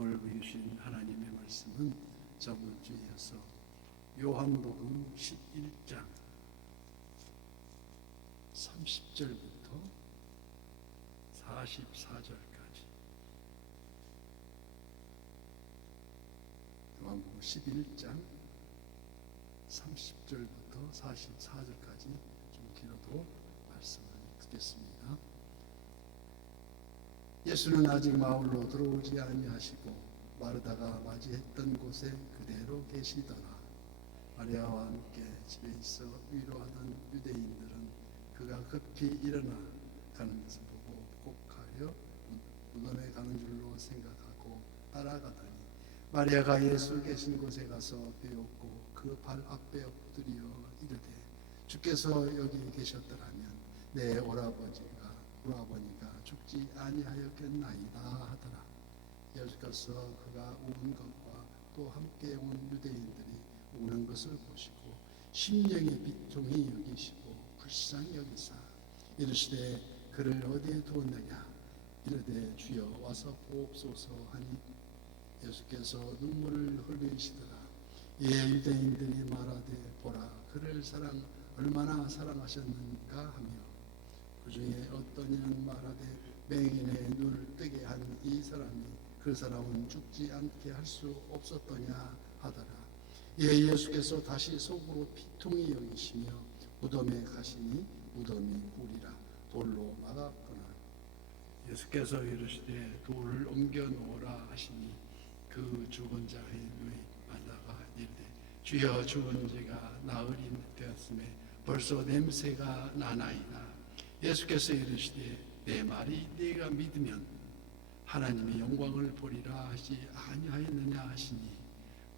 오늘 보여주신 하나님의 말씀은 저번 주에 이어서 요한복음 11장 30절부터 44절까지, 요한복음 11장 30절부터 44절까지 좀 길어도 말씀을 듣겠습니다. 예수는 아직 마을로 들어오지 아니하시고 마르다가 맞이했던 곳에 그대로 계시더라. 마리아와 함께 집에 있어 위로하던 유대인들은 그가 급히 일어나 가는 것을 보고 혹하여 무덤에 가는 줄로 생각하고 따라가더니 마리아가 예수 계신 곳에 가서 배웠고 그 발 앞에 엎드려 이르되 주께서 여기 계셨더라면 내 오라버니가 죽지 아니하였겠나이다 하더라. 예수께서 그가 운 것과 또 함께 온 유대인들이 우는 것을 보시고 심령의 비통히 여기시고 불쌍히 여기사 이르시되 그를 어디에 두었느냐 이르되 주여 와서 보옵소서 하니 예수께서 눈물을 흘리시더라. 이에 유대인들이 말하되 보라 그를 얼마나 사랑하셨는가 하며 그 중에 어떤 이는 말하되 맹인의 눈을 뜨게 한 이 사람이 그 사람은 죽지 않게 할 수 없었더냐 하더라. 이에 예수께서 다시 속으로 비통히 여기시며 무덤에 가시니 무덤이 굴이라 돌로 막았거늘 예수께서 이르시되 돌을 옮겨 놓으라 하시니 그 죽은 자의 누이 마다가 이르되 주여 죽은 지가 나흘이 되었음에 벌써 냄새가 나나이다. 예수께서 이르시되 내 말이 네가 믿으면 하나님의 영광을 보리라 하지 아니하였느냐 하시니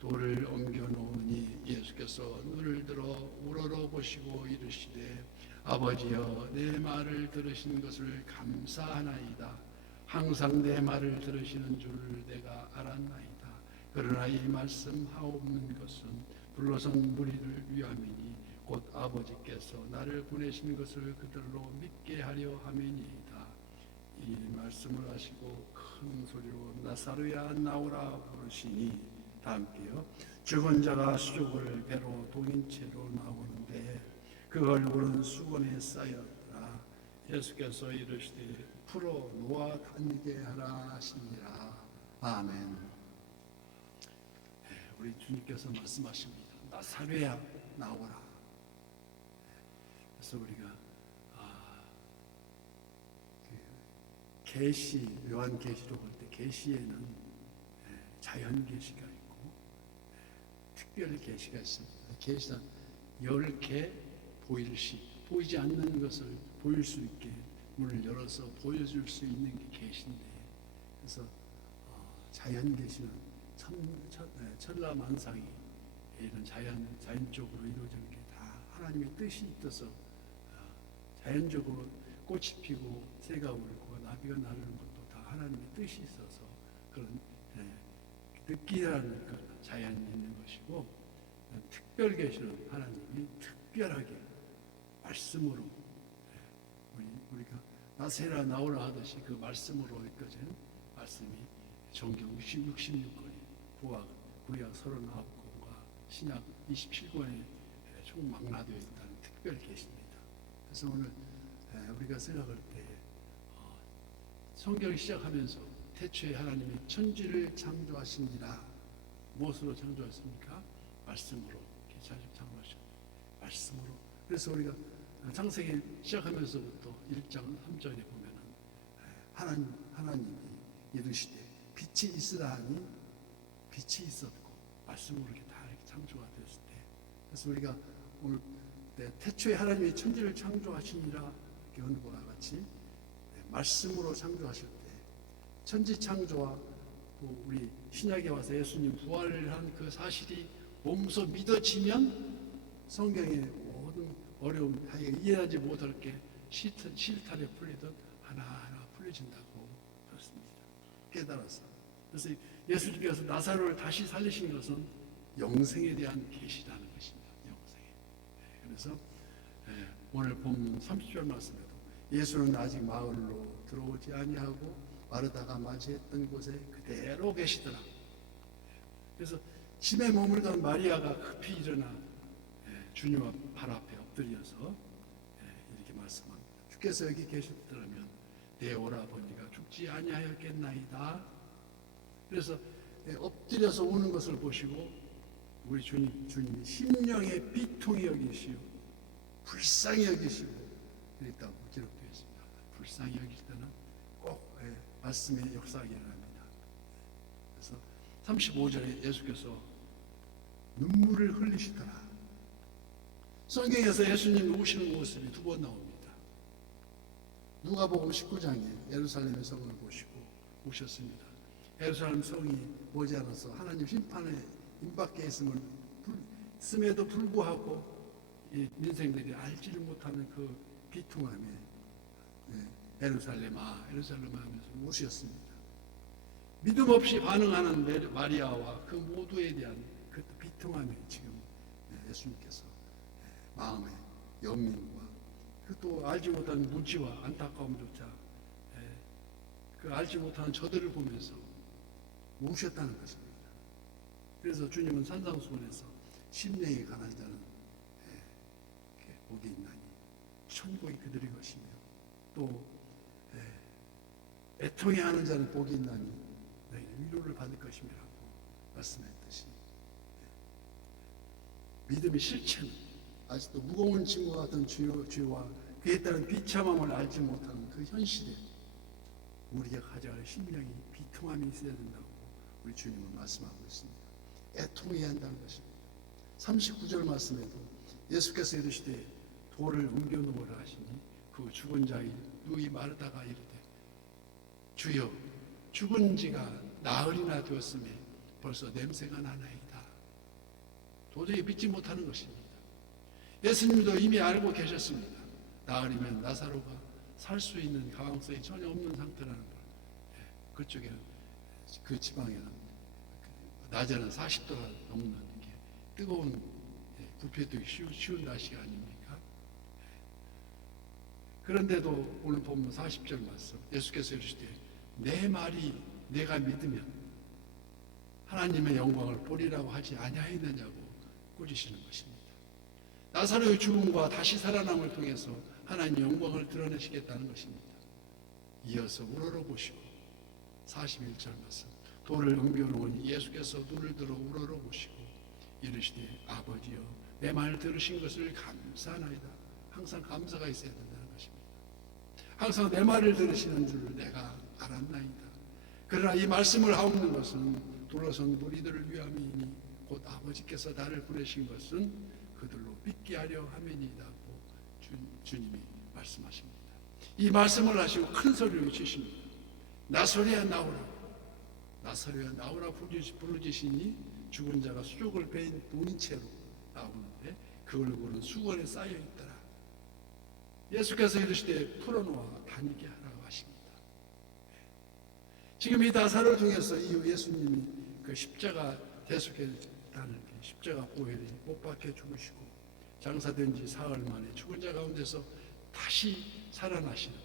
돌을 옮겨 놓으니 예수께서 눈을 들어 우러러 보시고 이르시되 아버지여 내 말을 들으신 것을 감사하나이다. 항상 내 말을 들으시는 줄 내가 알았나이다. 그러나 이 말씀하옵는 것은 불러선 무리를 위함이니 곧 아버지께서 나를 보내신 것을 그들로 믿게 하려 함이니이다. 이 말씀을 하시고 큰 소리로 나사로야 나오라 부르시니 다 함께요. 죽은 자가 수족을 배로 동인 채로 나오는데 그 얼굴은 수건에 쌓였더라. 예수께서 이르시되 풀어 놓아 다니게 하라 하시니라. 아멘. 우리 주님께서 말씀하십니다. 나사로야 나오라. 그래서 우리가 계시, 요한 계시록 볼 때 계시에는 자연 계시가 있고 특별 계시가 있습니다. 계시는 10개 보이지 않는 것을 보일 수 있게 문을 열어서 보여줄 수 있는 게 계시인데, 그래서 자연 계시는 천라만상이 이런 자연적으로 이루어지는 게 다 하나님의 뜻이 있어서 자연적으로 꽃이 피고 새가 울고 나비가 나르는 것도 다 하나님의 뜻이 있어서 그런 느끼라는 것 자연이 있는 것이고, 특별 계시는 하나님이 특별하게 말씀으로 우리가 나세라 나오라 하듯이 그 말씀으로 이끌어진 말씀이 정경 66권이 구약 39권과 신약 27권에 총망라되어 있다는 특별 계시입니다. 그래서 오늘 우리가 생각할 때 성경을 시작하면서 태초에 하나님이 천지를 창조하시니라. 무엇으로 창조하십니까? 말씀으로 창조하셨습니다. 말씀으로. 그래서 우리가 창세기 시작하면서부터 1장 3절에 보면은 하나님이 이르시되 빛이 있으라 하니 빛이 있었고 말씀으로 이렇게 다 이렇게 창조가 되었을 때, 그래서 우리가 오늘 태초에 하나님이 천지를 창조하시니라 경과 같이 말씀으로 창조하실 때 천지 창조와 또 우리 신약에 와서 예수님 부활을 한 그 사실이 몸소 믿어지면 성경의 모든 어려움, 이해하지 못할 게 실타래 풀리듯 하나하나 풀려진다고 그렇습니다. 깨달아서. 그래서 예수님께서 나사로를 다시 살리신 것은 영생에 대한 계시라는 것입니다. 영생에. 그래서 오늘 본문 30절 말씀에도 예수는 아직 마을로 들어오지 아니하고 마르다가 맞이했던 곳에 그대로 계시더라. 그래서 집에 머물던 마리아가 급히 일어나 주님 발 앞에 엎드려서 이렇게 말씀합니다. 주께서 여기 계셨더라면 내 오라버니가 죽지 아니하였겠나이다. 그래서 엎드려서 우는 것을 보시고 우리 주님이 심령의 비통히 여기시오, 불쌍히 여기시고 그랬다고 기록되어 있습니다. 불쌍히 여기실 때는 꼭 말씀의 역사가 일어납니다. 그래서 35절에 예수께서 눈물을 흘리시더라. 성경에서 예수님이 우시는 모습이 두 번 나옵니다. 누가복음 19장에 예루살렘의 성을 보시고 우셨습니다. 예루살렘 성이 머지않아서 하나님 심판에 임박해 있음에도 불구하고 이 민생들이 알지를 못하는 그 비통함에 예루살렘아 하면서 우셨습니다. 믿음 없이 반응하는 마리아와 그 모두에 대한 그 비통함에 지금 예수님께서 마음의 연민과 그 또 알지 못하는 무지와 안타까움조차 그 알지 못하는 저들을 보면서 우셨다는 것입니다. 그래서 주님은 산상수훈에서 심령이 가난 자는 복이 있나니 천국이 그들의 것이며 또 애통해하는 자는 복이 있나니 너희는 위로를 받을 것임이라고 말씀했듯이 믿음의 실체는 아직도 무거운 짐과 같은 죄와 그에 따른 비참함을 알지 못하는 그 현실에 우리가 가져갈 심령이 비통함이 있어야 된다고 우리 주님은 말씀하고 있습니다. 애통해야 한다는 것입니다. 39절 말씀에도 예수께서 이르시되 돌을 옮겨 놓으라 하시니 그 죽은 자의 누이 마르다가 이르되 주여 죽은 지가 나흘이나 되었음에 벌써 냄새가 나나이다. 도저히 믿지 못하는 것입니다. 예수님도 이미 알고 계셨습니다. 나흘이면 나사로가 살 수 있는 가능성이 전혀 없는 상태라는 걸. 그쪽에 그 지방에는 낮에는 40도가 넘는 게 뜨거운 부패되기 쉬운 날씨가 아닙니까? 그런데도 오늘 보면 40절 말씀 예수께서 이르시되 내 말이 내가 믿으면 하나님의 영광을 보리라고 하지 아니하였느냐고 꾸짖으시는 것입니다. 나사로의 죽음과 다시 살아남을 통해서 하나님의 영광을 드러내시겠다는 것입니다. 이어서 우러러보시고 41절 말씀 돌을 옮겨놓으니 예수께서 눈을 들어 우러러보시고 이르시되 아버지여 내 말 들으신 것을 감사하나이다. 항상 감사가 있어야 된다는 것입니다. 항상 내 말을 들으시는 줄 내가 알았나이다. 그러나 이 말씀을 하옵는 것은 돌아선 무리들을 위함이니 곧 아버지께서 나를 보내신 것은 그들로 믿게 하려 함이니이다고 주님이 말씀하십니다. 이 말씀을 하시고 큰 소리를 외치십니다. 나사로야 나오라. 나사로야 나오라 부르짖으시니 죽은 자가 수족을 베인 놓인 채로 나오는데 그 얼굴은 수건에 쌓여 있더라. 예수께서 이르시되 풀어놓아 다니게 하라고 하십니다. 지금 이 나사로를 통해서 이후 예수님이 그 십자가 대속했다는 십자가 보혈이 못 박혀 죽으시고 장사된 지 사흘 만에 죽은 자 가운데서 다시 살아나시는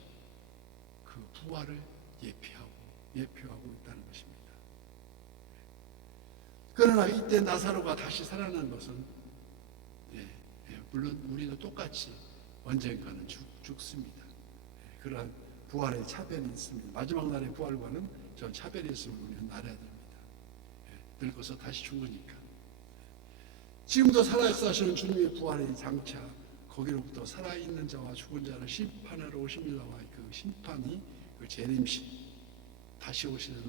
그 부활을 예표하고 있다는 것입니다. 그러나 이때 나사로가 다시 살아난 것은 물론 우리도 똑같이 언젠가는 죽습니다. 그러한 부활의 차별이 있습니다. 마지막 날의 부활과는 저 차별이 있음을 우리는 알아야 됩니다. 늙어서 다시 죽으니까. 지금도 살아계시는 주님의 부활의 장차 거기로부터 살아있는 자와 죽은 자를 심판하러 오십니다와 그 심판이 그 재림시 다시 오시는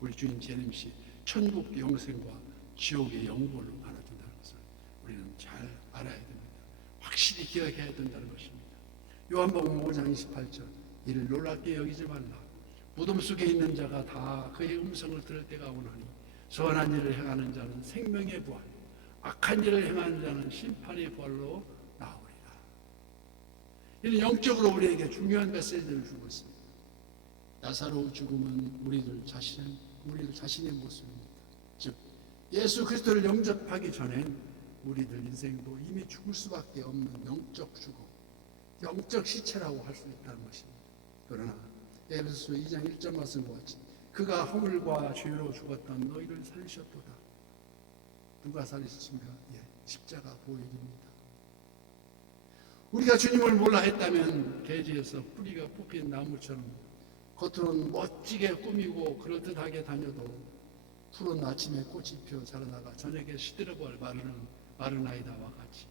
우리 주님 재림시 천국 영생과 지옥의 영혼을 나눠준다는 것을 우리는 잘 알아야 됩니다. 확실히 기억해야 된다는 것입니다. 요한복음 5장 28절 이를 놀랍게 여기지 말라. 무덤 속에 있는 자가 다 그의 음성을 들을 때가 오나니 선한 일을 행하는 자는 생명의 부활, 악한 일을 행하는 자는 심판의 부활로 나오리라. 이는 영적으로 우리에게 중요한 메시지를 주고 있습니다. 나사로 죽음은 우리들 자신의 모습입니다. 즉 예수 그리스도를 영접하기 전엔 우리들 인생도 이미 죽을 수밖에 없는 영적 죽음, 영적 시체라고 할 수 있다는 것입니다. 그러나 에베소서 2장 1절 말씀 같이 그가 허물과 죄로 죽었던 너희를 살리셨도다. 누가 살리셨습니까? 예, 십자가 보혈입니다. 우리가 주님을 몰라 했다면 계지에서 뿌리가 뽑힌 나무처럼 겉으로는 멋지게 꾸미고 그럴듯하게 다녀도 푸른 아침에 꽃이 피어 자라다가 저녁에 시들어버려 마른 아이다와 같이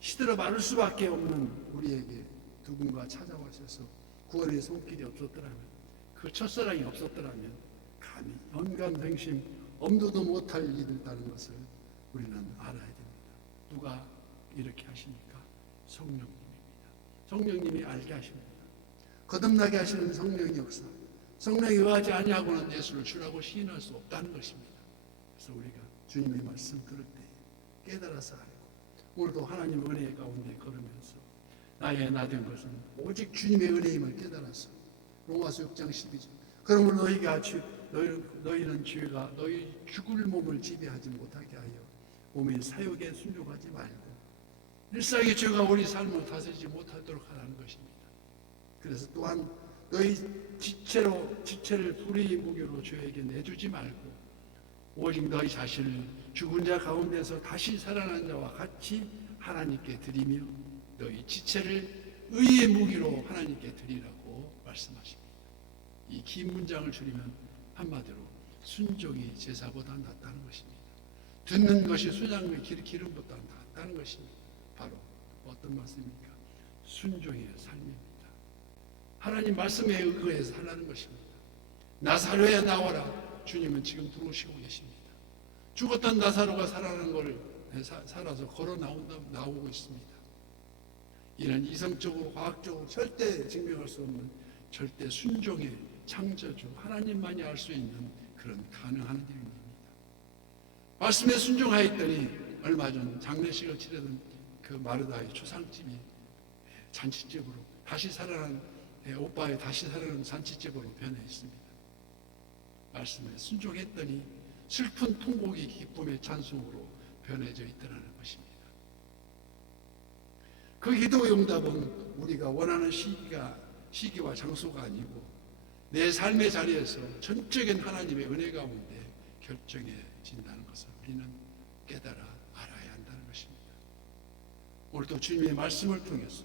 시들어 마를 수밖에 없는 우리에게 누군가 찾아와셔서 구원의 손길이 없었더라면, 그 첫사랑이 없었더라면 감히 영감생심 엄두도 못할 일을 다는 것을 우리는 알아야 됩니다. 누가 이렇게 하십니까? 성령님입니다. 성령님이 알게 하십니다. 거듭나게 하시는 성령의 역사, 성령이 의하지 아니하고는 예수를 주라고 시인할 수 없다는 것입니다. 그래서 우리가 주님의 말씀 들을 때 깨달아서 알고 오늘도 하나님의 은혜 가운데 걸으면서 나의 나된 것은 오직 주님의 은혜임을 깨달아서 로마서 6장 12절 그러므로 너희는 죄가 너희 죽을 몸을 지배하지 못하게 하여 몸의 사욕에 순종하지 말고 일상의 죄가 우리 삶을 다스리지 못하도록 하라는 것입니다. 그래서 또한 너희 지체를 불의의 무게로 죄에게 내주지 말고 오직 너희 자신을 죽은 자 가운데서 다시 살아난 자와 같이 하나님께 드리며 너희 지체를 의의 무기로 하나님께 드리라고 말씀하십니다. 이 긴 문장을 줄이면 한마디로 순종이 제사보다 낫다는 것입니다. 듣는 것이 수장의 기름보다 낫다는 것입니다. 바로 어떤 말씀입니까? 순종의 삶입니다. 하나님 말씀에 의거해서 살라는 것입니다. 나사로야 나와라. 주님은 지금 들어오시고 계십니다. 죽었던 나사로가 살아서 걸어 나오고 있습니다. 이는 이성적으로 과학적으로 절대 증명할 수 없는 절대 순종의 창조주 하나님만이 알 수 있는 그런 가능한 일입니다. 말씀에 순종하였더니 얼마 전 장례식을 치르던 그 마르다의 초상집이 잔치집으로 다시 살아난 오빠의 다시 살아난 잔치집으로 변해 있습니다. 말씀에 순종했더니 슬픈 통곡이 기쁨의 찬송으로 변해져 있더라는 것입니다. 그 기도 응답은 우리가 원하는 시기와 장소가 아니고 내 삶의 자리에서 전적인 하나님의 은혜 가운데 결정해진다는 것을 우리는 깨달아 알아야 한다는 것입니다. 오늘도 주님의 말씀을 통해서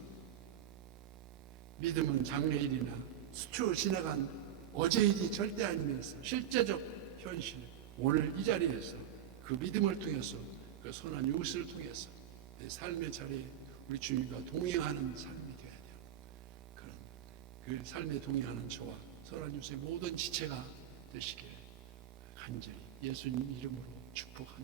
믿음은 장래일이나 스쳐 지나간 어제 일이 절대 아니면서 실제적 현실 오늘 이 자리에서 그 믿음을 통해서 그 선한 이웃을 통해서 내 삶의 자리에 우리 주님과 동행하는 삶이 되어야 돼요. 그런 그 삶에 동행하는 저와 선한 이웃의 모든 지체가 되시길 간절히 예수님 이름으로 축복합니다.